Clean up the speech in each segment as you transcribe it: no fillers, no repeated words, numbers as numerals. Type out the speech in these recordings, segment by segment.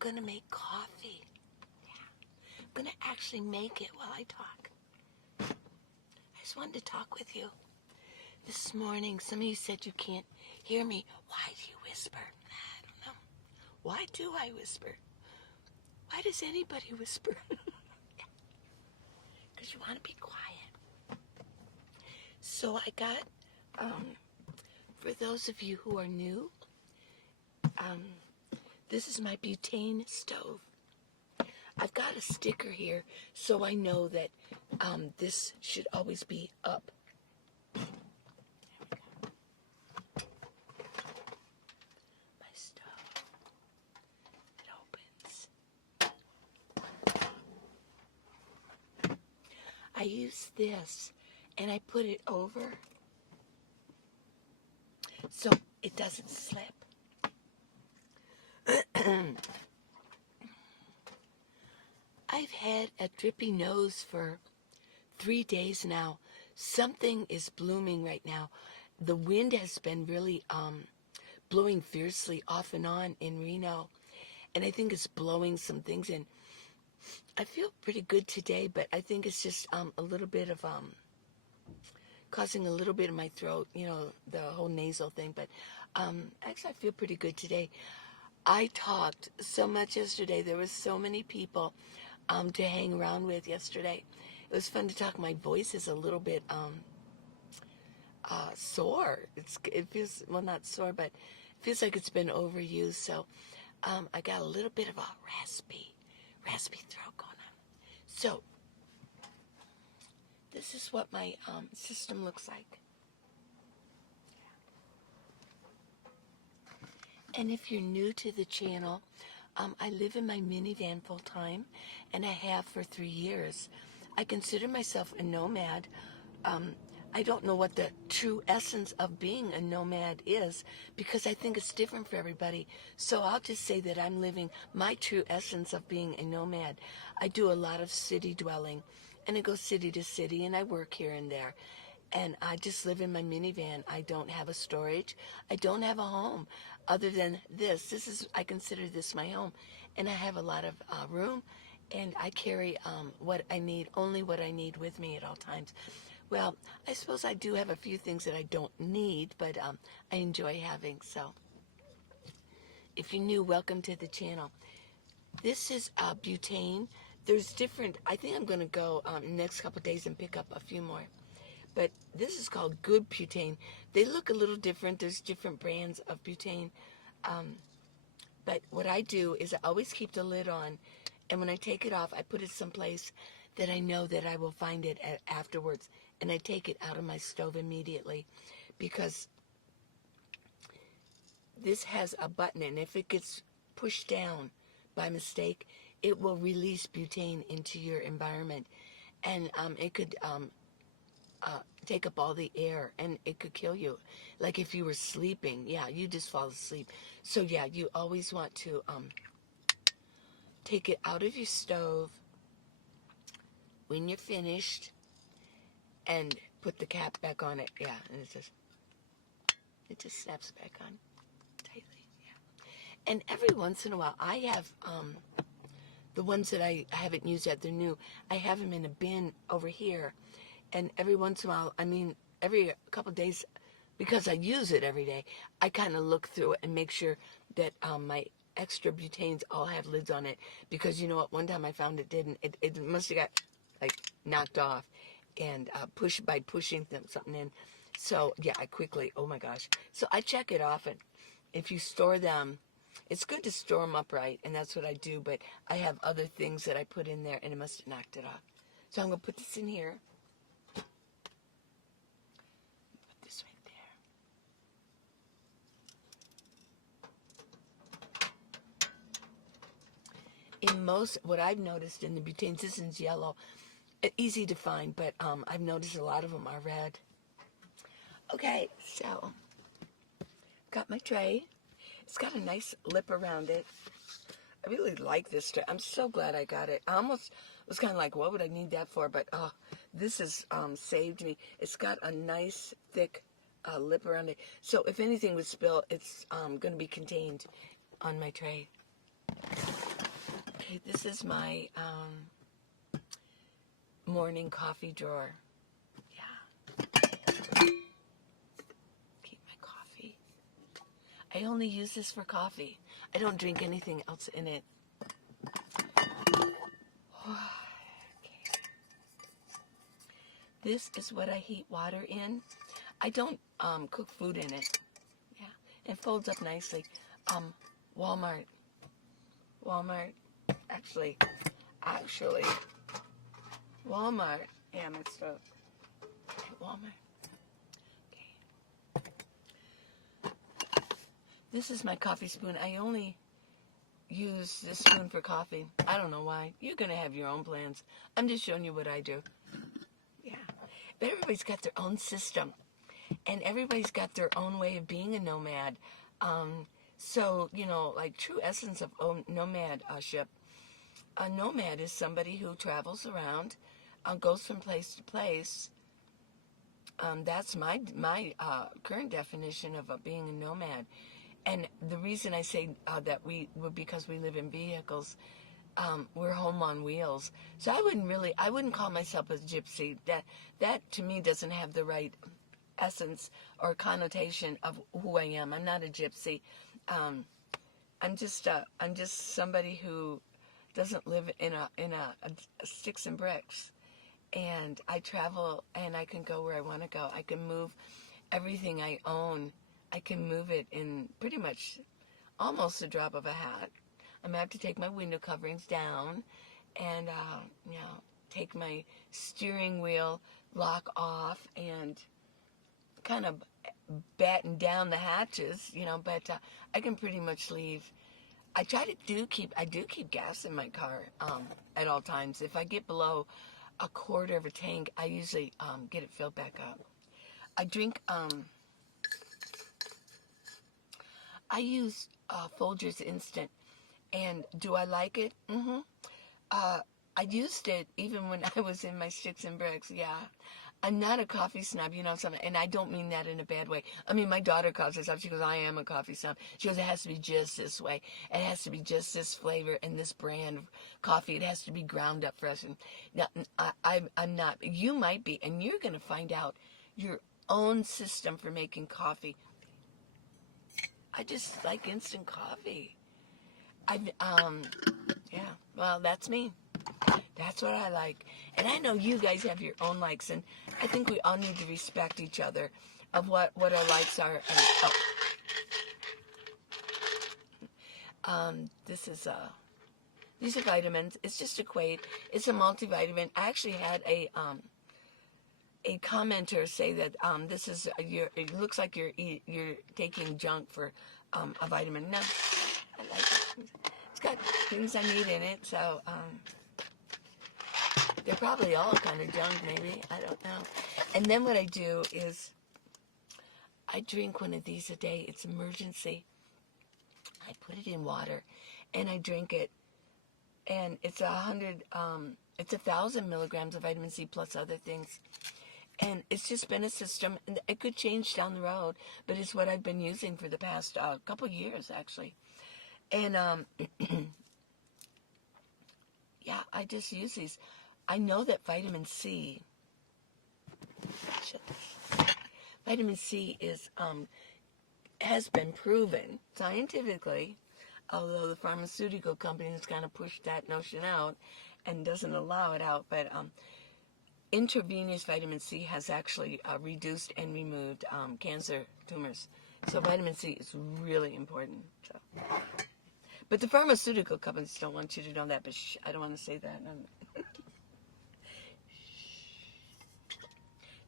going to make coffee. Yeah. I'm going to actually make it while I talk. I just wanted to talk with you. This morning, some of you said you can't hear me. Why do you whisper? I don't know. Why do I whisper? Why does anybody whisper? Because you want to be quiet. So I got, for those of you who are new, this is my butane stove. I've got a sticker here so I know that this should always be up. There we go. My stove. It opens. I use this and I put it over so it doesn't slip. I've had a drippy nose for 3 days now. Something is blooming right now. The wind has been really blowing fiercely off and on in Reno, and I think it's blowing some things in. I feel pretty good today, but I think it's just a little bit of causing a little bit in my throat, you know, the whole nasal thing. But actually, I feel pretty good today. I talked so much yesterday. There were so many people to hang around with yesterday. It was fun to talk. My voice is a little bit sore. It feels, well, not sore, but it feels like it's been overused. So I got a little bit of a raspy throat going on. So this is what my system looks like. And if you're new to the channel, I live in my minivan full time, and I have for 3 years. I consider myself a nomad. I don't know what the true essence of being a nomad is, because I think it's different for everybody. So I'll just say that I'm living my true essence of being a nomad. I do a lot of city dwelling, and I go city to city, and I work here and there. And I just live in my minivan. I don't have a storage. I don't have a home other than this. I consider this my home. And I have a lot of room, and I carry what I need, only what I need with me at all times. Well, I suppose I do have a few things that I don't need, but I enjoy having. So if you're new, welcome to the channel. This is butane. There's different, I think I'm going to go next couple of days and pick up a few more. But this is called good butane. They look a little different. There's different brands of butane. But what I do is I always keep the lid on. And when I take it off, I put it someplace that I know that I will find it afterwards. And I take it out of my stove immediately. Because this has a button. And if it gets pushed down by mistake, it will release butane into your environment. And it could... take up all the air, and it could kill you. Like if you were sleeping, yeah, you just fall asleep. So yeah, you always want to take it out of your stove when you're finished and put the cap back on it. Yeah, and it just snaps back on tightly. Yeah. And every once in a while, I have the ones that I haven't used yet. They're new. I have them in a bin over here. And every once in a while, I mean, every couple of days, because I use it every day, I kind of look through it and make sure that my extra butanes all have lids on it. Because you know what? One time I found it didn't. It must have got, like, knocked off and by pushing something in. So, yeah, I quickly, oh my gosh. So I check it often. If you store them, it's good to store them upright, and that's what I do. But I have other things that I put in there, and it must have knocked it off. So I'm going to put this in here. In most, what I've noticed in the butanes, this is yellow, easy to find, but I've noticed a lot of them are red. Okay, so got my tray. It's got a nice lip around it. I really like this tray. I'm so glad I got it. I almost was kind of like, what would I need that for? But this has saved me. It's got a nice thick lip around it. So if anything would spill, it's going to be contained on my tray. Okay, this is my morning coffee drawer. Yeah. Keep my coffee. I only use this for coffee. I don't drink anything else in it. Okay. This is what I heat water in. I don't cook food in it. Yeah, it folds up nicely. Walmart. Actually, Walmart. Yeah, mixed up. Walmart. Okay. This is my coffee spoon. I only use this spoon for coffee. I don't know why. You're going to have your own plans. I'm just showing you what I do. Yeah. But everybody's got their own system. And everybody's got their own way of being a nomad. So, you know, like true essence of nomadship. A nomad is somebody who travels around, goes from place to place. That's my current definition of being a nomad. And the reason I say that because we live in vehicles, we're home on wheels. So I wouldn't call myself a gypsy. That to me doesn't have the right essence or connotation of who I am. I'm not a gypsy. I'm just somebody who doesn't live in a sticks and bricks. And I travel and I can go where I want to go. I can move everything I own. I can move it in pretty much almost a drop of a hat. I'm going to have to take my window coverings down and, take my steering wheel lock off and kind of batten down the hatches, but I can pretty much leave. I do keep gas in my car at all times. If I get below a quarter of a tank, I usually get it filled back up. I drink, I use Folgers Instant, and do I like it? I used it even when I was in my sticks and bricks, yeah. I'm not a coffee snob, and I don't mean that in a bad way. I mean, my daughter calls herself, she goes, I am a coffee snob. She goes, it has to be just this way. It has to be just this flavor and this brand of coffee. It has to be ground up fresh. And now, I'm not. You might be, and you're going to find out your own system for making coffee. I just like instant coffee. Yeah, well, that's me. That's what I like. And I know you guys have your own likes, and I think we all need to respect each other of what our likes are. And, these are vitamins. It's just Equate. It's a multivitamin. I actually had a commenter say that this is it looks like you're taking junk for a vitamin. No, I like it. It's got things I need in it, so they're probably all kind of junk, maybe. I don't know. And then what I do is I drink one of these a day. It's emergency. I put it in water, and I drink it. And it's 1,000 milligrams of vitamin C plus other things. And it's just been a system. And it could change down the road, but it's what I've been using for the past couple years, actually. And yeah, I just use these. I know that vitamin C is has been proven scientifically, although the pharmaceutical companies kind of pushed that notion out and doesn't allow it out. But intravenous vitamin C has actually reduced and removed cancer tumors. So vitamin C is really important. So. But the pharmaceutical companies don't want you to know that, but I don't want to say that.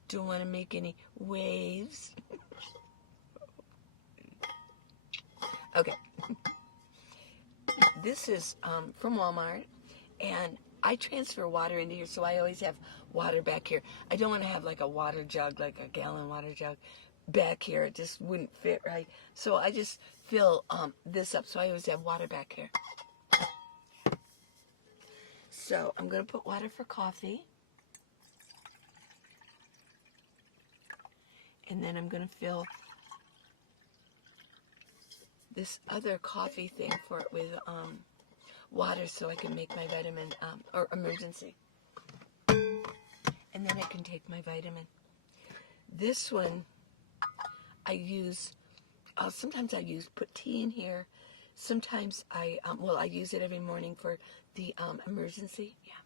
Don't want to make any waves. Okay. This is from Walmart, and I transfer water into here, so I always have water back here. I don't want to have like a water jug, like a gallon water jug back here. It just wouldn't fit right. So I just fill this up, so I always have water back here. So I'm going to put water for coffee. And then I'm going to fill this other coffee thing for it with water so I can make my vitamin, or emergency. And then I can take my vitamin. This one, I use, sometimes I put tea in here. Sometimes I use it every morning for the emergency. Yeah.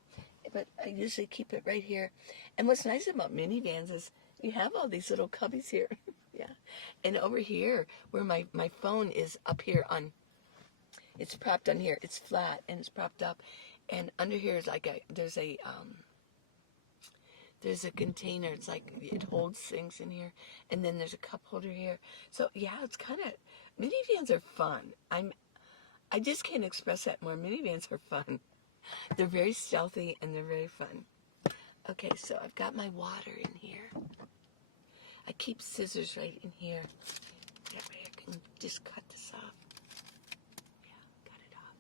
But I usually keep it right here. And what's nice about minivans is you have all these little cubbies here. Yeah. And over here, where my phone is up here it's propped on here. It's flat and it's propped up. And under here is like there's a container. It's like it holds things in here. And then there's a cup holder here. So yeah, it's kind of, minivans are fun. I just can't express that more. Minivans are fun. They're very stealthy and they're very fun. Okay, so I've got my water in here. I keep scissors right in here. That way I can just cut this off. Yeah, cut it off.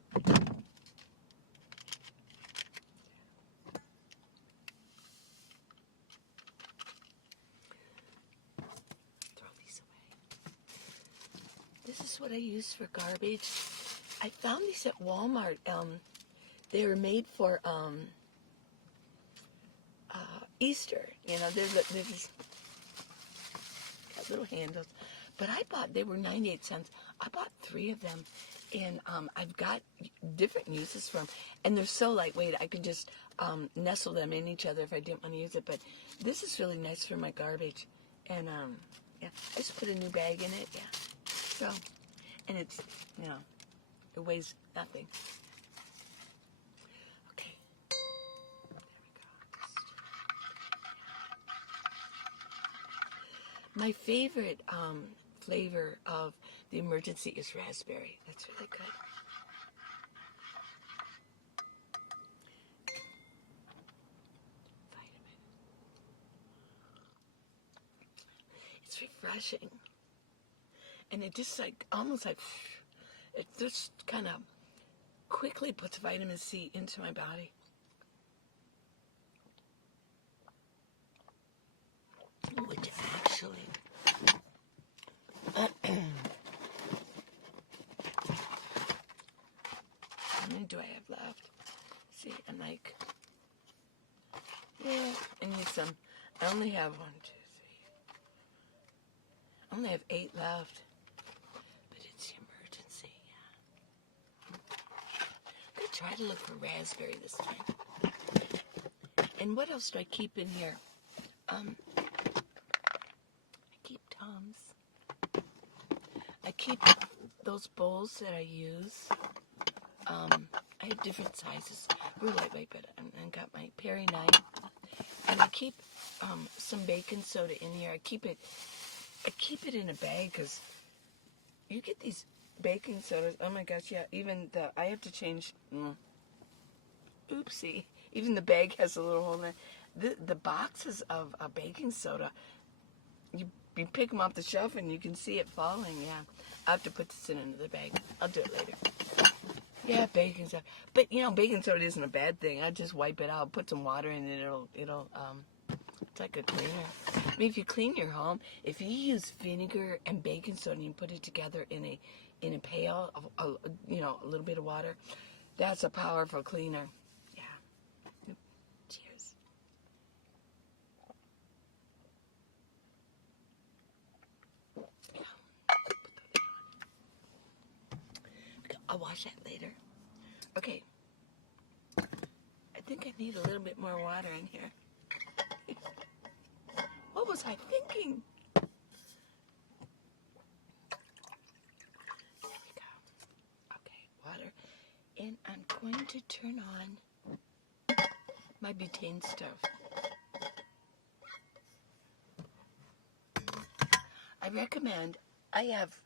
Throw these away. This is what I use for garbage. I found these at Walmart. They were made for Easter. You know, they're just got little handles. But they were 98 cents. I bought 3 of them. And I've got different uses for them. And they're so lightweight, I can just nestle them in each other if I didn't want to use it. But this is really nice for my garbage. And, yeah, I just put a new bag in it, yeah. So, and it's, you know, it weighs nothing. Okay. There we go. My favorite flavor of the emergency is raspberry. That's really good. Vitamin. It's refreshing. And it just almost like, it just kind of quickly puts vitamin C into my body. Which actually, how many do I have left? See, I'm like, yeah, I need some. I only have 1, 2, 3. I only have 8 left. But it's the emergency, yeah. I'm going to try to look for raspberry this time. And what else do I keep in here? I keep Tums. I keep those bowls that I use. I have different sizes. We're lightweight, but I've got my Perry knife. And I keep some baking soda in here. I keep it in a bag because you get these baking sodas. Oh my gosh, yeah. Even I have to change. Oopsie. Even the bag has a little hole in it. The boxes of baking soda, you pick them off the shelf and you can see it falling. Yeah, I have to put this in another bag. I'll do it later. Yeah, baking soda. But you know, baking soda isn't a bad thing. I just wipe it out, put some water in it. It'll it's like a cleaner. I mean, if you clean your home, if you use vinegar and baking soda and you put it together in a pail of a little bit of water, that's a powerful cleaner. Yeah. Cheers. Yeah. I'll wash that later. Okay. I think I need a little bit more water in here. What was I thinking? There we go. Okay, water. And I'm going to turn on my butane stove. I recommend, I have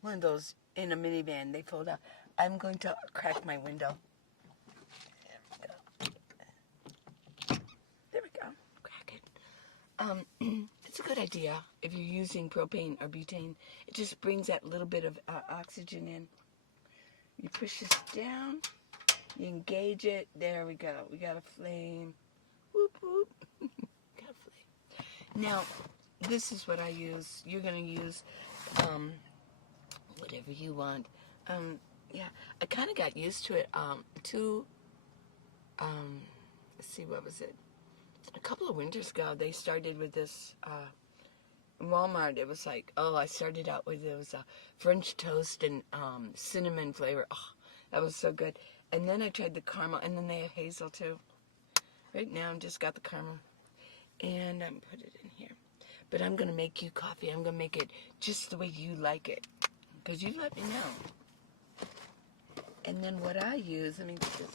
one of those in a minivan. They fold out. I'm going to crack my window. There we go. Crack it. It's a good idea if you're using propane or butane. It just brings that little bit of oxygen in. You push this down. You engage it. There we go. We got a flame. Whoop, whoop. Got a flame. Now, this is what I use. You're going to use whatever you want. Yeah, I kind of got used to it. Let's see, what was it? A couple of winters ago, they started with this Walmart. It was like, I started out with, it was a French toast and cinnamon flavor. Oh, that was so good. And then I tried the caramel, and then they have hazel too. Right now, I just got the caramel, and I'm put it in here. But I'm gonna make you coffee. I'm gonna make it just the way you like it, because you let me know. And then what I use, let me get this out.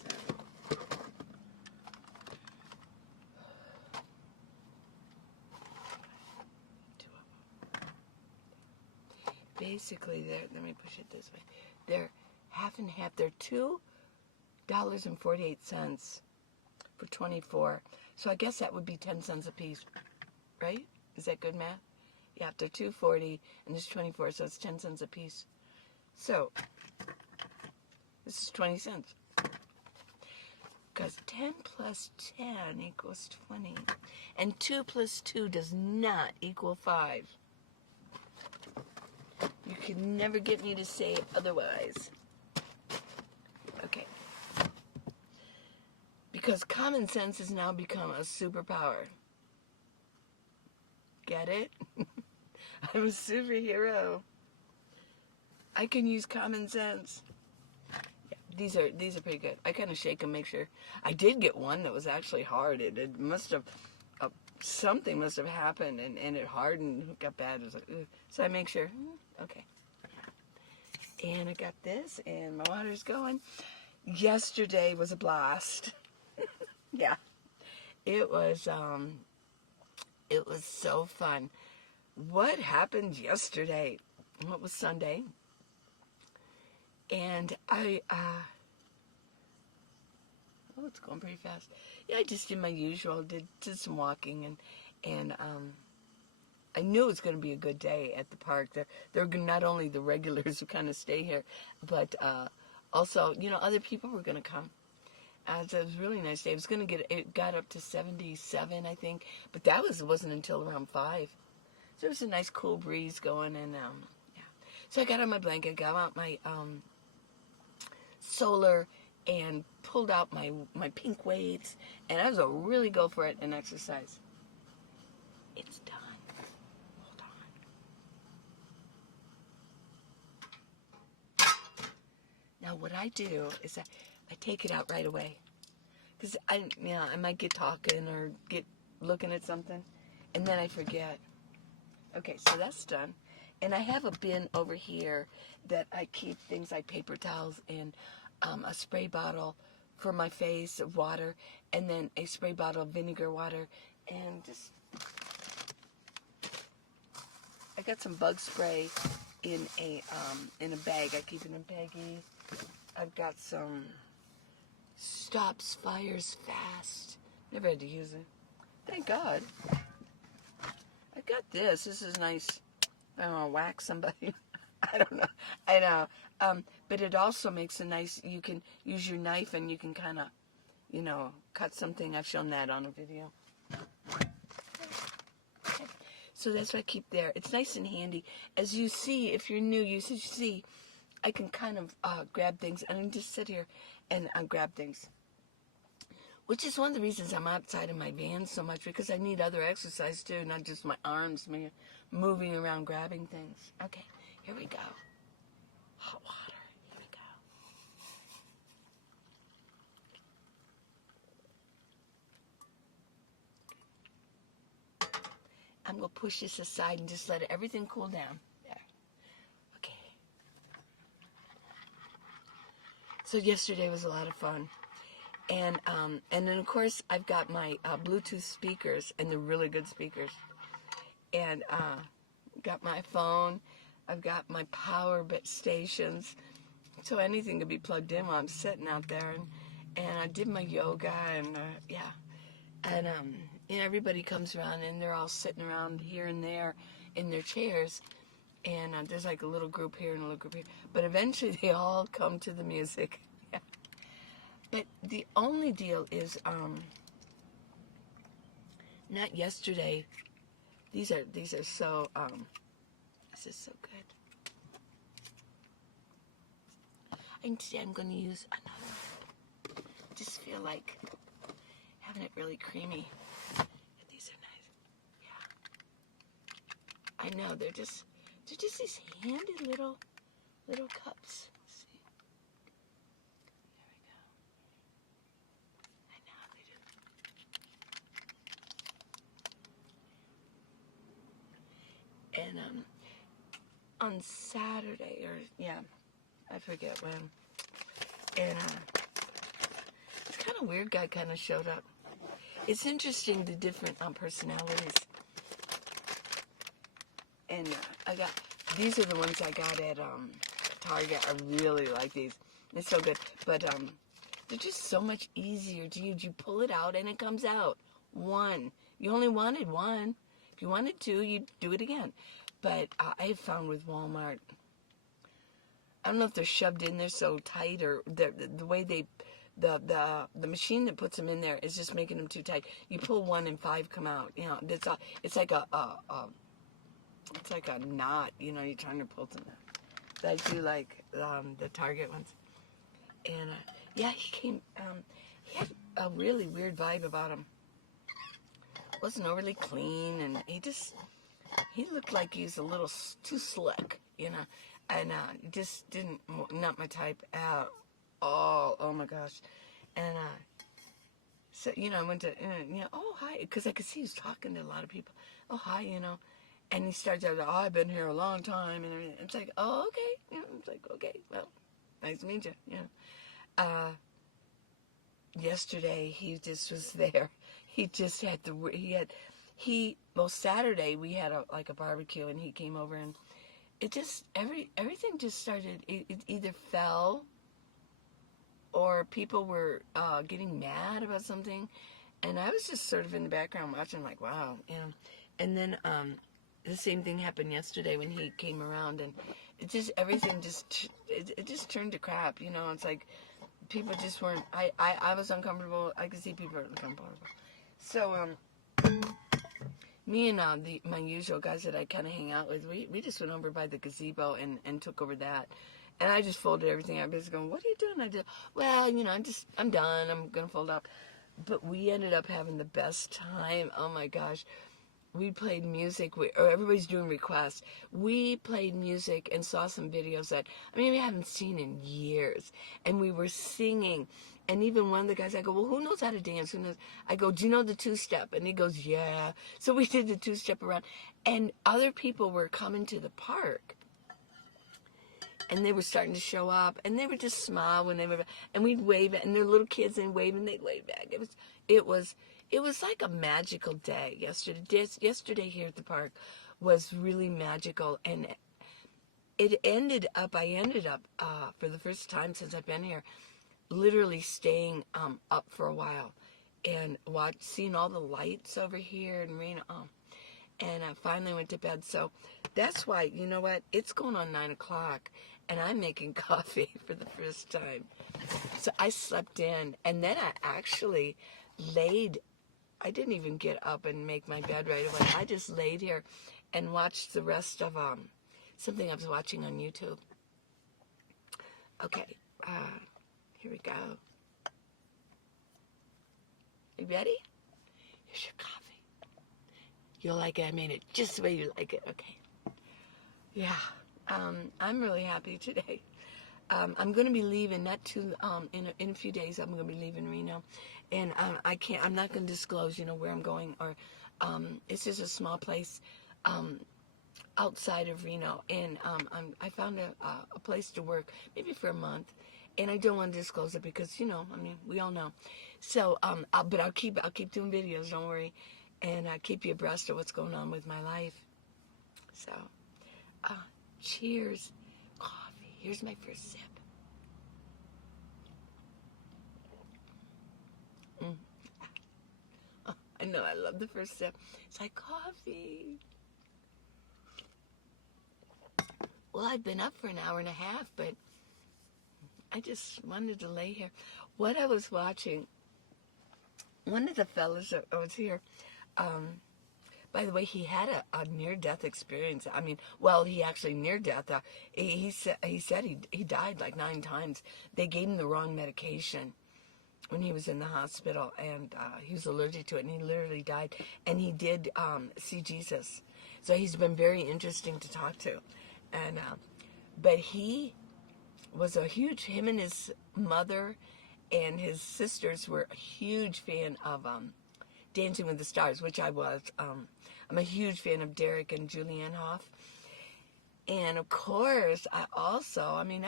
Basically, let me push it this way. They're half and half. They're $2.48 for 24. So I guess that would be 10 cents a piece, right? Is that good math? Yeah, they're $2.40 and there's 24, so it's 10 cents a piece. So this is 20 cents. Because 10 plus 10 equals 20. And 2 plus 2 does not equal 5. You can never get me to say otherwise. Okay. Because common sense has now become a superpower. Get it? I'm a superhero. I can use common sense. Yeah, these are pretty good. I kind of shake them, make sure. I did get one that was actually hard. It must have, something must have happened, and it hardened, got bad. It was like, ugh. So I make sure, okay. And I got this, and my water's going. Yesterday was a blast. Yeah, it was so fun. What happened yesterday? Well, it was Sunday, and it's going pretty fast. Yeah, I just did my usual, did some walking, and I knew it was going to be a good day at the park. There were not only the regulars who kind of stay here, but also, other people were going to come. So it was a really nice day. It got up to 77, I think, but that wasn't until around 5. So it was a nice cool breeze going, and yeah. So I got on my blanket, got out my solar, and pulled out my pink weights, and I was a really go for it and exercise. It's done. Hold on. Now what I do is I take it out right away, because I might get talking or get looking at something, and then I forget. Okay, so that's done. And I have a bin over here that I keep things like paper towels and a spray bottle for my face of water, and then a spray bottle of vinegar water, and just, I got some bug spray in a bag. I keep it in baggie. I've got some Stops Fires Fast. Never had to use it. Thank God. I got this. This is nice. I don't want to whack somebody. I don't know. I know. But it also makes a nice, you can use your knife and you can kind of, cut something. I've shown that on a video. Okay. So that's what I keep there. It's nice and handy. As you see, if you're new, you see, I can kind of grab things. And I can just sit here and grab things. Which is one of the reasons I'm outside of my van so much, because I need other exercise too, not just my arms moving around grabbing things. Okay, here we go. Hot water. Here we go. I'm going to push this aside and just let everything cool down. There. Okay. So yesterday was a lot of fun. And then, of course, I've got my Bluetooth speakers, and they're really good speakers. And got my phone. I've got my power bit stations. So anything can be plugged in while I'm sitting out there. And I did my yoga, and yeah. And everybody comes around, and they're all sitting around here and there in their chairs. And there's like a little group here and a little group here. But eventually they all come to the music. Yeah. But the only deal is, not yesterday. These are so, this is so good. think today I'm going to use another one. Just feel like having it really creamy. These are nice. Yeah. I know, they're just these handy little cups. Let's see. There we go. I know they do. And on Saturday, or yeah, I forget when. And this kind of weird guy kind of showed up. It's interesting, the different personalities. And these are the ones I got at Target. I really like these. They're so good. But they're just so much easier to use. You pull it out and it comes out. One. You only wanted one. If you wanted two, you'd do it again. But I found with Walmart, I don't know if they're shoved in there so tight, or the way the machine that puts them in there is just making them too tight. You pull one and 5 come out. You know, it's like a knot. You know, you're trying to pull something. But I do like the Target ones. And yeah, he came. He had a really weird vibe about him. Wasn't overly clean, and he looked like he was a little too slick, you know, and just not my type at all. Oh my gosh. And so, you know, I went to, you know, oh, hi, because I could see he was talking to a lot of people. Oh, hi, you know, and he starts out, oh, I've been here a long time, and everything. It's like, oh, okay, you know, it's like, okay, well, nice to meet you, you know. Yesterday, he just was there. He just had well, Saturday, we had a barbecue, and he came over, and it just, everything just started, it either fell, or people were getting mad about something, and I was just sort of in the background watching, like, wow, you know. And then the same thing happened yesterday when he came around, and everything just turned to crap, you know. It's like, people just weren't, I was uncomfortable. I could see people were uncomfortable. So, me and my usual guys that I kind of hang out with, we just went over by the gazebo and took over that. And I just folded everything up. Just going, what are you doing? I did, well, you know, I'm done. I'm going to fold up. But we ended up having the best time. Oh my gosh. We played music, or everybody's doing requests. We played music and saw some videos that, I mean, we haven't seen in years. And we were singing. And even one of the guys, I go, well, who knows how to dance? Who knows? I go, do you know the 2-step? And he goes, yeah. So we did the 2-step around. And other people were coming to the park. And they were starting to show up. And they would just smile when they were, and we'd wave it. And they're little kids, and wave, and they'd wave back. It was like a magical day yesterday. Yesterday here at the park was really magical, and I ended up for the first time since I've been here, literally staying up for a while, and seeing all the lights over here and Reno. And I finally went to bed. So that's why, you know what? It's going on 9 o'clock, and I'm making coffee for the first time. So I slept in, and then I actually laid. I didn't even get up and make my bed right away. I just laid here and watched the rest of something I was watching on YouTube. Okay, here we go. You ready? Here's your coffee. You'll like it. I made it just the way you like it. Okay. Yeah, I'm really happy today. I'm going to be leaving, not too, in a few days, I'm going to be leaving Reno. And I'm not going to disclose, you know, where I'm going, or, it's just a small place, outside of Reno. And, I found a place to work, maybe for a month. And I don't want to disclose it because, you know, I mean, we all know. So, but I'll keep doing videos, don't worry. And I'll keep you abreast of what's going on with my life. So, cheers. Coffee. Here's my first sip. Oh, I know, I love the first sip. It's like coffee. Well, I've been up for an hour and a half, but I just wanted to lay here. What I was watching, one of the fellas that was here, By the way, he had a near-death experience. I mean, well, he actually near-death. He said he died like 9 times. They gave him the wrong medication when he was in the hospital, and he was allergic to it, and he literally died. And he did see Jesus, so he's been very interesting to talk to. And but he was him and his mother and his sisters were a huge fan of Dancing with the Stars, which I was. I'm a huge fan of Derek and Julianne Hough. And of course, I've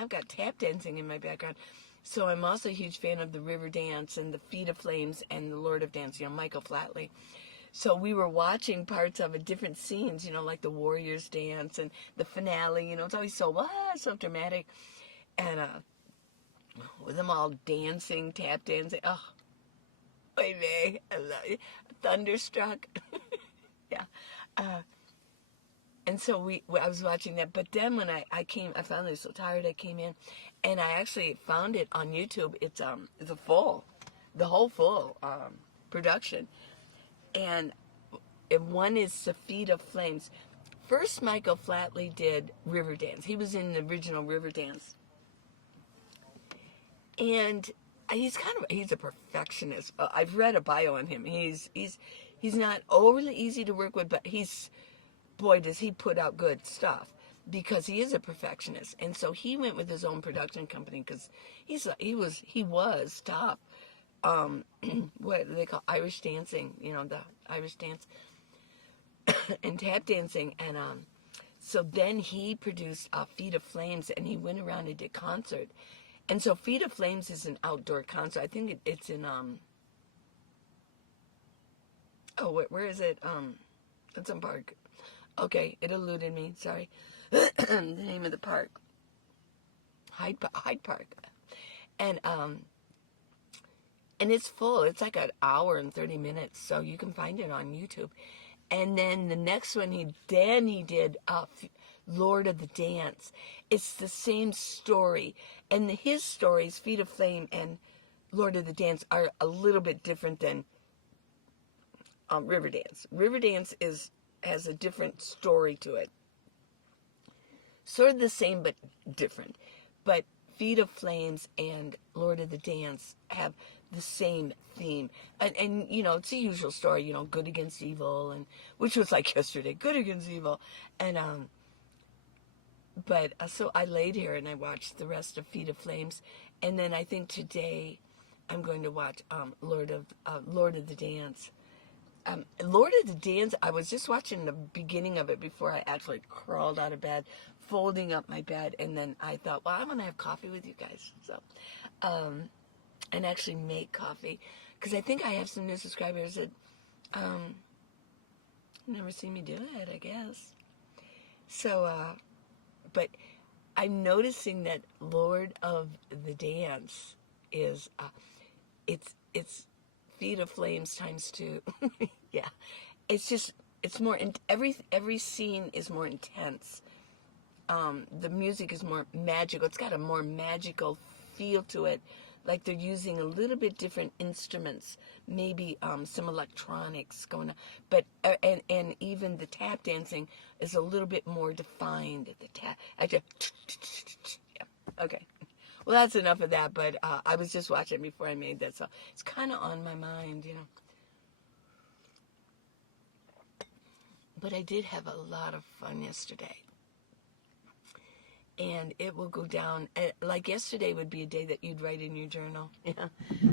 got tap dancing in my background. So I'm also a huge fan of the River Dance and the Feet of Flames and the Lord of Dance, Michael Flatley. So we were watching parts of it, different scenes, like the Warriors dance and the finale, it's always so dramatic. And with them all dancing, tap dancing. Oh, baby, I love you. Thunderstruck. Yeah. And so I was watching that. But then when I finally was so tired, I came in, and I actually found it on YouTube. It's the whole full production. And one is The Feet of Flames. First, Michael Flatley did Riverdance. He was in the original Riverdance. And he's a perfectionist. I've read a bio on him. He's not overly easy to work with, but boy, does he put out good stuff, because he is a perfectionist. And so he went with his own production company, because he was top. What do they call Irish dancing? The Irish dance and tap dancing. And so then he produced Feet of Flames, and he went around and did concert. And so Feet of Flames is an outdoor concert. I think it's in where is it? It's some park. Okay, it eluded me. Sorry. The name of the park. Hyde Park. And it's full. It's like an hour and 30 minutes, so you can find it on YouTube. And then the next one he did Lord of the Dance. It's the same story, and his stories, Feet of Flame and Lord of the Dance, are a little bit different than Riverdance. Riverdance has a different story to it. Sort of the same, but different. But Feet of Flames and Lord of the Dance have the same theme. And it's the usual story, good against evil, and which was like yesterday, good against evil. And so I laid here and I watched the rest of Feet of Flames, and then I think today I'm going to watch Lord of the Dance. Lord of the Dance, I was just watching the beginning of it before I actually crawled out of bed, folding up my bed, and then I thought, well, I'm going to have coffee with you guys. So, and actually make coffee, because I think I have some new subscribers that never seen me do it, I guess. So, but I'm noticing that Lord of the Dance is, it's Feet of Flames times 2. Yeah. It's more, every scene is more intense. The music is more magical. It's got a more magical feel to it. Like they're using a little bit different instruments, maybe some electronics going on, but and even the tap dancing is a little bit more defined. The tap, yeah. Okay, well that's enough of that. But I was just watching before I made that, so it's kind of on my mind, But I did have a lot of fun yesterday. And it will go down, like yesterday would be a day that you'd write in your journal.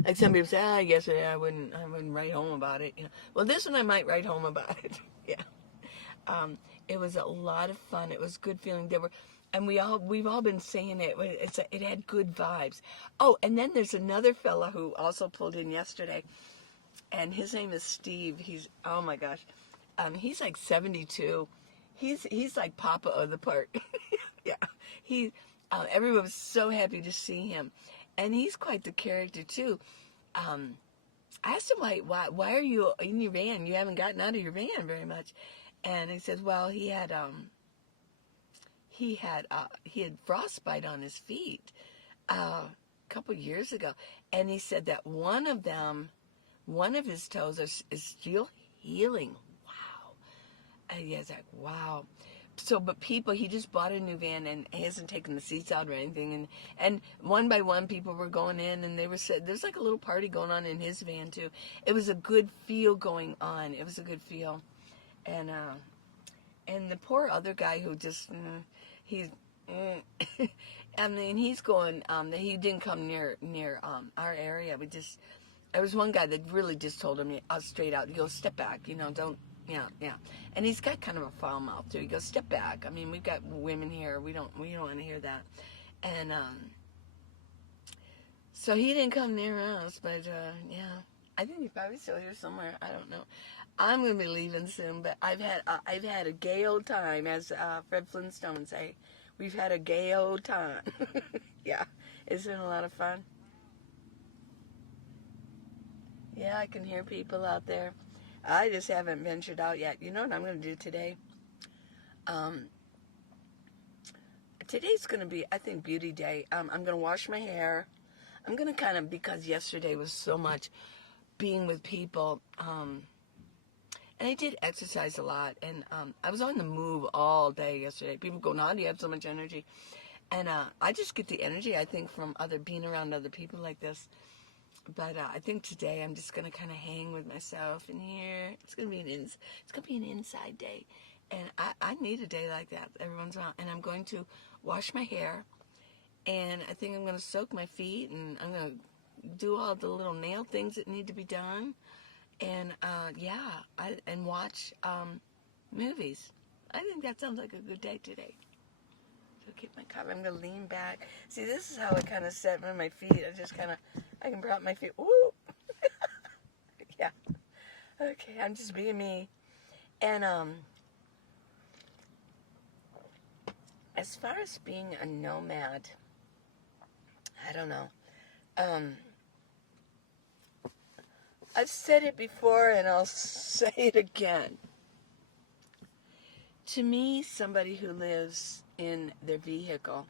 Like some people say, yesterday I wouldn't write home about it. Well, this one I might write home about it. Yeah. It was a lot of fun. It was good feeling. And we've all been saying it. It had good vibes. Oh, and then there's another fella who also pulled in yesterday, and his name is Steve. He's, oh my gosh, he's like 72. He's like Papa of the part. Yeah, everyone was so happy to see him, and he's quite the character too. I asked him why are you in your van? You haven't gotten out of your van very much, and he said, well, he had frostbite on his feet a couple years ago, and he said that one of his toes is still healing. Wow. Yeah, it's like, wow. So, but people, he just bought a new van and he hasn't taken the seats out or anything. And one by one, people were going in and they were there's like a little party going on in his van too. It was a good feel going on. It was a good feel. And the poor other guy who just, he's, I mean, he's going, he didn't come near our area. There was one guy that really just told him straight out, he goes, step back, don't, yeah. And he's got kind of a foul mouth too. He goes, step back. I mean, we've got women here. We don't want to hear that. And, so he didn't come near us, but, yeah. I think he's probably still here somewhere. I don't know. I'm going to be leaving soon, but I've had a gay old time, as Fred Flintstone would say. We've had a gay old time. Yeah, it's been a lot of fun. Yeah, I can hear people out there. I just haven't ventured out yet. You know what I'm going to do today? Today's going to be, I think, beauty day. I'm going to wash my hair. I'm going to kind of, because yesterday was so much being with people, and I did exercise a lot, and I was on the move all day yesterday. People go, how do you have so much energy? And I just get the energy, I think, from being around other people like this. But I think today I'm just gonna kind of hang with myself in here. It's gonna be an inside day, and I need a day like that every once in a while. And I'm going to wash my hair, and I think I'm gonna soak my feet, and I'm gonna do all the little nail things that need to be done. And and watch movies. I think that sounds like a good day today. So keep my cover. I'm gonna lean back. See, this is how I kind of set my feet. I can prop my feet. Ooh, yeah. Okay, I'm just being me. And as far as being a nomad, I don't know. I've said it before and I'll say it again. To me, somebody who lives in their vehicle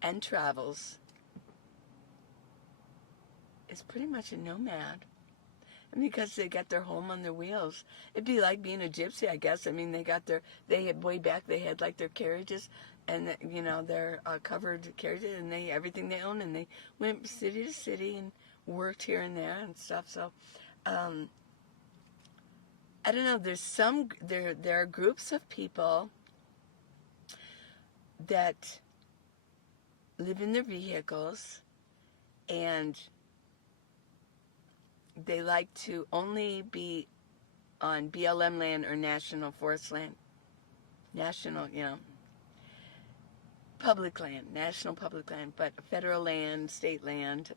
and travels is pretty much a nomad. And because they got their home on their wheels. It'd be like being a gypsy, I guess. I mean, they had way back, they had like their carriages and, their covered carriages and everything they owned, and they went city to city and worked here and there and stuff. So, I don't know. There are groups of people that live in their vehicles, and they like to only be on BLM land or national forest land, national public land, but federal land, state land,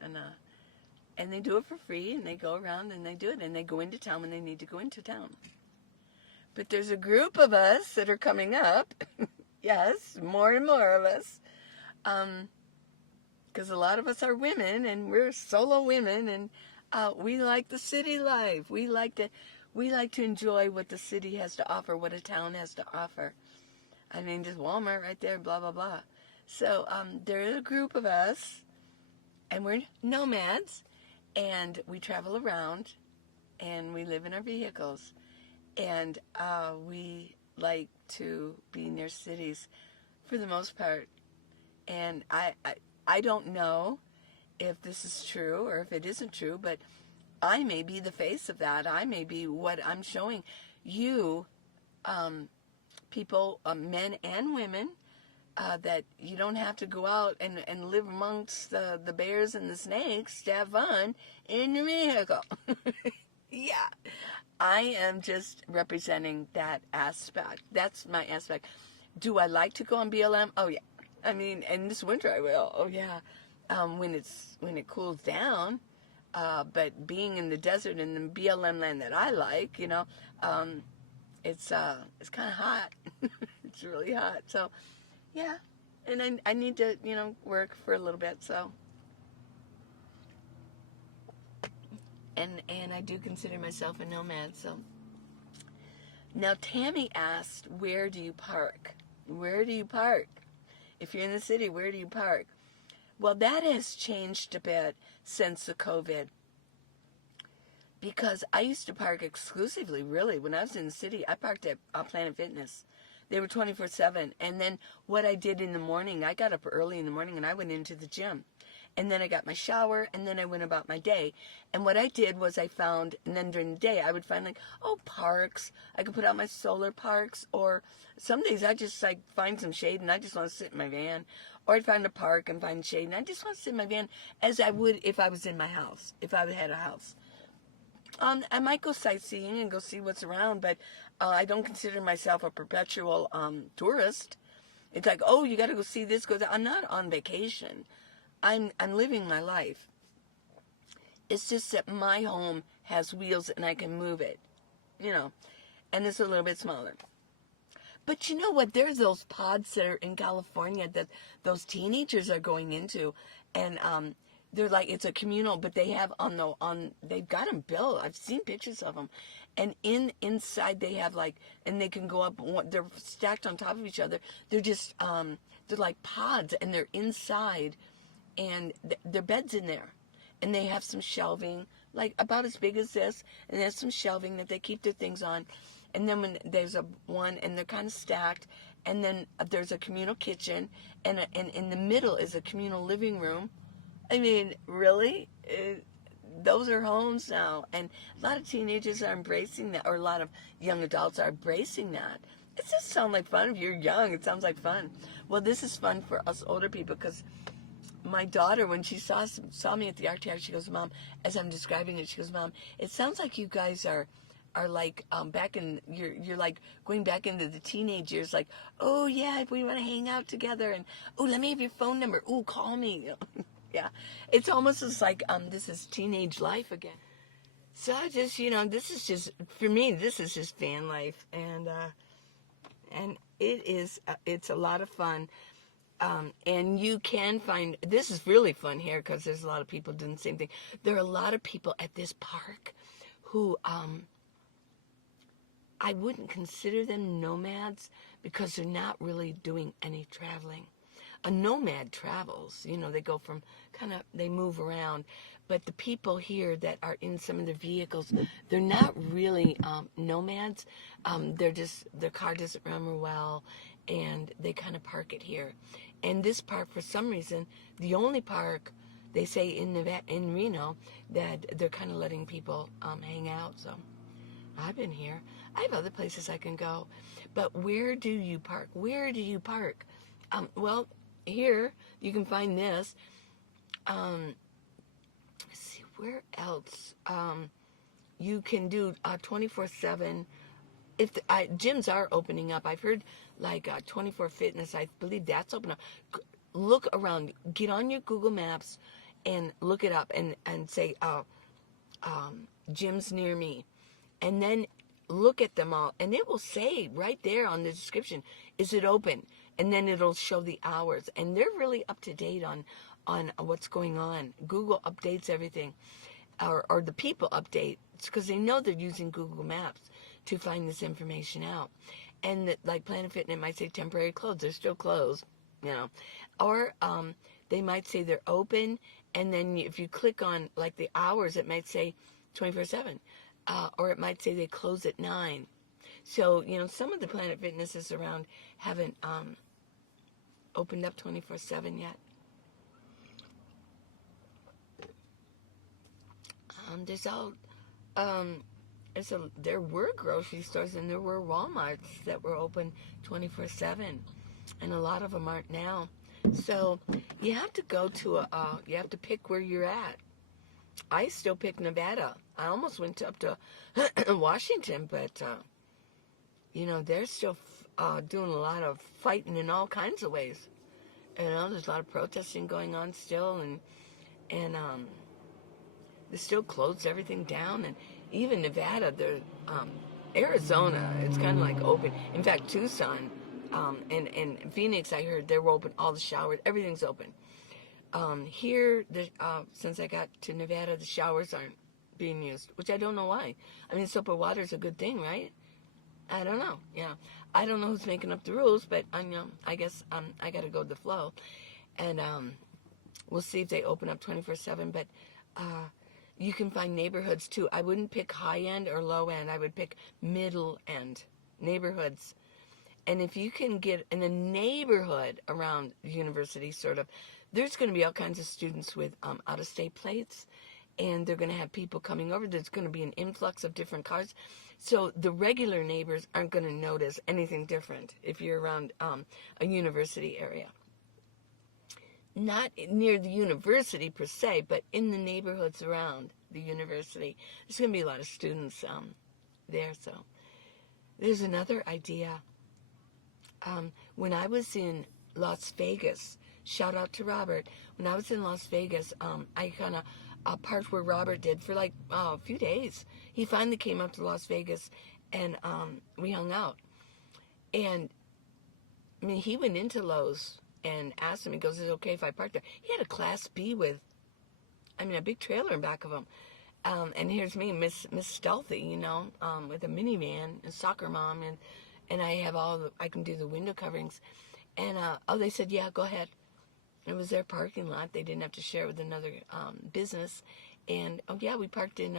and they do it for free, and they go around and they do it, and they go into town when they need to go into town. But there's a group of us that are coming up, yes, more and more of us, because a lot of us are women, and we're solo women, and we like the city life. We like to enjoy what the city has to offer, what a town has to offer. I mean, just Walmart right there, blah, blah, blah. So there is a group of us, and we're nomads, and we travel around, and we live in our vehicles, and we like to be near cities for the most part. And I don't know if this is true or if it isn't true, but I may be the face of that. I may be what I'm showing you, people, men and women, that you don't have to go out and live amongst the bears and the snakes to have fun in your vehicle. Yeah, I am just representing that aspect. That's my aspect. Do I like to go on BLM? Oh yeah. I mean, and this winter I will. Oh yeah. When it cools down. But being in the desert in the BLM land that I like, it's kind of hot. It's really hot. So, yeah. And I need to, work for a little bit. So, and I do consider myself a nomad. So, now Tammy asked, where do you park? Where do you park? If you're in the city, where do you park? Well, that has changed a bit since the COVID. because I used to park exclusively, really. When I was in the city, I parked at Planet Fitness. They were 24/7. And then what I did in the morning, I got up early in the morning and I went into the gym. And then I got my shower and then I went about my day. And what I did was I found, and then during the day, I would find like, parks. I could put out my solar parks, or some days I just like find some shade and I just want to sit in my van. Or I'd find a park and find shade and I just want to sit in my van as I would if I was in my house, if I had a house. I might go sightseeing and go see what's around, but I don't consider myself a perpetual tourist. It's like, oh, you got to go see this, go that. I'm not on vacation. I'm living my life. It's just that my home has wheels and I can move it, and it's a little bit smaller. But you know what? There's those pods that are in California that those teenagers are going into, and they're like, it's a communal, but they have they've got them built. I've seen pictures of them, and inside they have like, and they can go up. They're stacked on top of each other. They're just they're like pods, and they're inside, and their bed's in there, and they have some shelving, like about as big as this, and there's some shelving that they keep their things on, and then when there's one, and they're kind of stacked, and then there's a communal kitchen, and in the middle is a communal living room. I mean, really? Those are homes now. And a lot of teenagers are embracing that, or a lot of young adults are embracing that. It just sounds like fun. If you're young, it sounds like fun. Well, this is fun for us older people, because my daughter, when she saw me at the art theater, she goes, Mom, as I'm describing it, she goes, Mom, it sounds like you guys are like back in, you're like going back into the teenage years, like, oh yeah, we want to hang out together, and oh, let me have your phone number, oh, call me. Yeah, it's almost as like this is teenage life again. So I just, this is just, for me, this is just van life, and it's a lot of fun. And you can find, this is really fun here because there's a lot of people doing the same thing. There are a lot of people at this park who I wouldn't consider them nomads because they're not really doing any traveling. A nomad travels, they go from they move around. But the people here that are in some of their vehicles, they're not really nomads. Their car doesn't run real well, and they kind of park it here. And this park, for some reason, the only park, they say in Reno, that they're kind of letting people hang out. So I've been here. I have other places I can go. But where do you park? Where do you park? Well, here you can find this. Let's see, where else? You can do 24/7. If gyms are opening up, I've heard like 24 Fitness. I believe that's open up. Look around. Get on your Google Maps and look it up and say gyms near me, and then look at them all, and it will say right there on the description, is it open? And then it'll show the hours, and they're really up to date on what's going on. Google updates everything, or the people update, because they know they're using Google Maps to find this information out. And like Planet Fitness might say temporary closed, they're still closed, or they might say they're open, and then if you click on like the hours, it might say 24/7, or it might say they close at 9. So some of the Planet Fitnesses around haven't opened up 24/7 yet. There were grocery stores and there were Walmarts that were open 24/7, and a lot of them aren't now. So you have to go to you have to pick where you're at. I still pick Nevada. I almost went up to Washington, but they're still doing a lot of fighting in all kinds of ways. There's a lot of protesting going on still, and they still closed everything down. And even Nevada, Arizona, it's kind of like open. In fact, Tucson and Phoenix, I heard they were open. All the showers, everything's open. Here, since I got to Nevada, the showers aren't being used, which I don't know why. I mean, soap and water is a good thing, right? I don't know. Yeah, I don't know who's making up the rules, but I guess I got to go with the flow, and we'll see if they open up 24/7. But you can find neighborhoods too. I wouldn't pick high end or low end. I would pick middle end neighborhoods. And if you can get in a neighborhood around the university, sort of, there's going to be all kinds of students with out-of-state plates, and they're going to have people coming over. There's going to be an influx of different cars. So the regular neighbors aren't going to notice anything different if you're around a university area. Not near the university per se, but in the neighborhoods around the university. There's going to be a lot of students there. So there's another idea. When I was in Las Vegas, shout out to Robert. When I was in Las Vegas, I kind of parked where Robert did for like a few days. He finally came up to Las Vegas, and we hung out. And I mean, he went into Lowe's and asked him. He goes, "Is it okay if I park there?" He had a Class B with, I mean, a big trailer in back of him. And here's me, Miss Stealthy, you know, with a minivan, a soccer mom, and I have I can do the window coverings. And, they said, yeah, go ahead. It was their parking lot. They didn't have to share it with another business. And, we parked in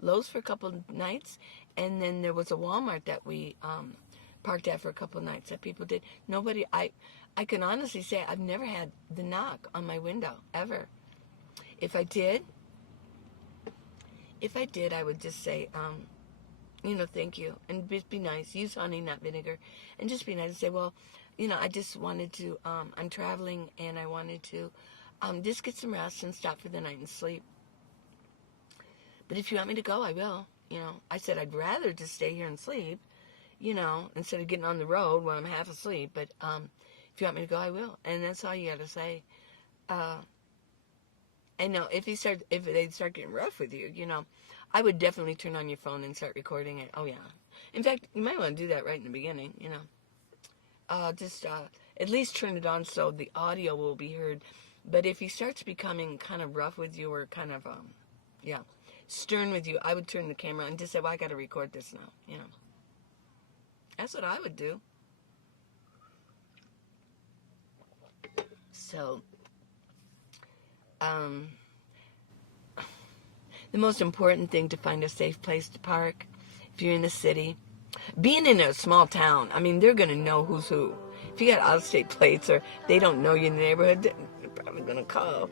Lowe's for a couple of nights. And then there was a Walmart that we parked at for a couple of nights that people did. Nobody, I can honestly say I've never had the knock on my window, ever. If I did, I would just say, thank you, and just be nice. Use honey, not vinegar, and just be nice and say, well, I just wanted to, I'm traveling, and I wanted to just get some rest and stop for the night and sleep. But if you want me to go, I will. I said I'd rather just stay here and sleep, instead of getting on the road when I'm half asleep. But if you want me to go, I will. And that's all you got to say. And no, if they start getting rough with you, I would definitely turn on your phone and start recording it. Oh, yeah. In fact, you might want to do that right in the beginning, just at least turn it on so the audio will be heard. But if he starts becoming kind of rough with you or kind of, stern with you, I would turn the camera and just say, well, I got to record this now, That's what I would do. So, the most important thing to find a safe place to park, if you're in a city, being in a small town, I mean, they're going to know who's who. If you got out-of-state plates or they don't know you in the neighborhood, they're probably going to call.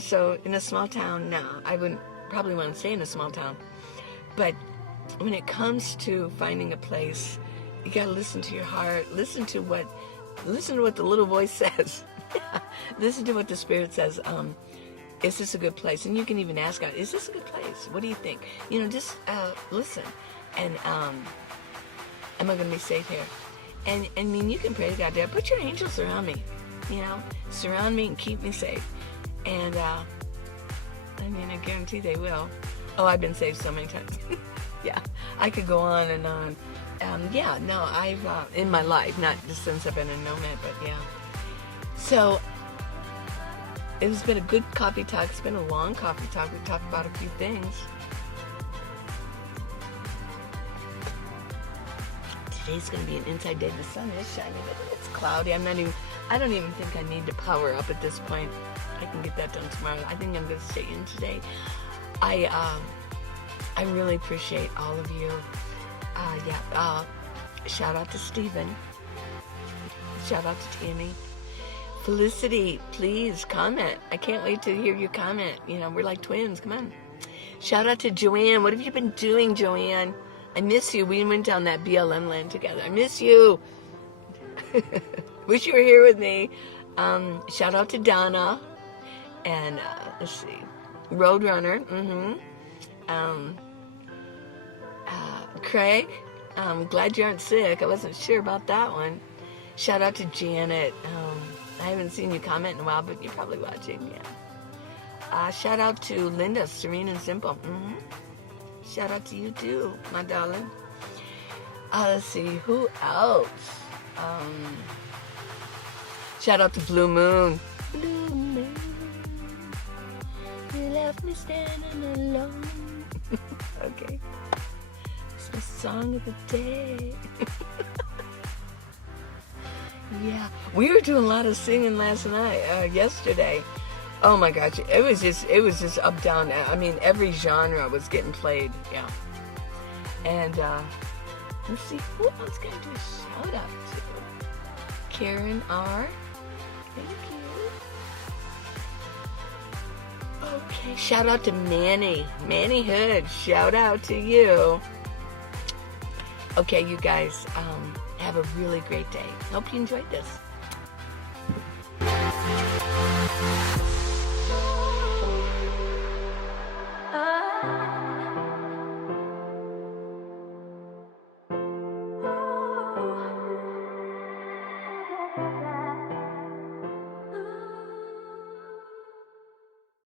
So in a small town, no, I wouldn't probably want to stay in a small town. But when it comes to finding a place, you got to listen to your heart. Listen to what the little voice says. Listen to what the Spirit says. Is this a good place? And you can even ask God, is this a good place? What do you think? Just listen. And am I going to be safe here? And I mean, you can pray to God, Dad, put your angels around me. Surround me and keep me safe. And I guarantee they will. Oh, I've been saved so many times. Yeah, I could go on and on. I've, in my life, not just since I've been a nomad, but yeah. So, it's been a good coffee talk. It's been a long coffee talk. We talked about a few things. Today's going to be an inside day. The sun is shining, but it's cloudy. I don't even think I need to power up at this point. I can get that done tomorrow. I think I'm going to stay in today. I really appreciate all of you. Shout out to Stephen. Shout out to Tammy. Felicity, please comment. I can't wait to hear your comment. We're like twins. Come on. Shout out to Joanne. What have you been doing, Joanne? I miss you. We went down that BLM land together. I miss you. Wish you were here with me. Shout out to Donna. And let's see. Roadrunner. Craig. I'm glad you aren't sick. I wasn't sure about that one. Shout out to Janet. I haven't seen you comment in a while, but you're probably watching, yeah. Shout out to Linda, Serene and Simple. Shout out to you too, my darling. Let's see, who else? Shout out to Blue Moon. Blue Moon, you left me standing alone. Okay. It's the song of the day. Yeah, we were doing a lot of singing yesterday. Oh my gosh, it was just up, down. I mean, every genre was getting played. Yeah. And let's see, who else can I do a shout out to? Karen R. Thank you. Okay, shout out to Manny Hood. Shout out to you. Okay, you guys, have a really great day. Hope you enjoyed this.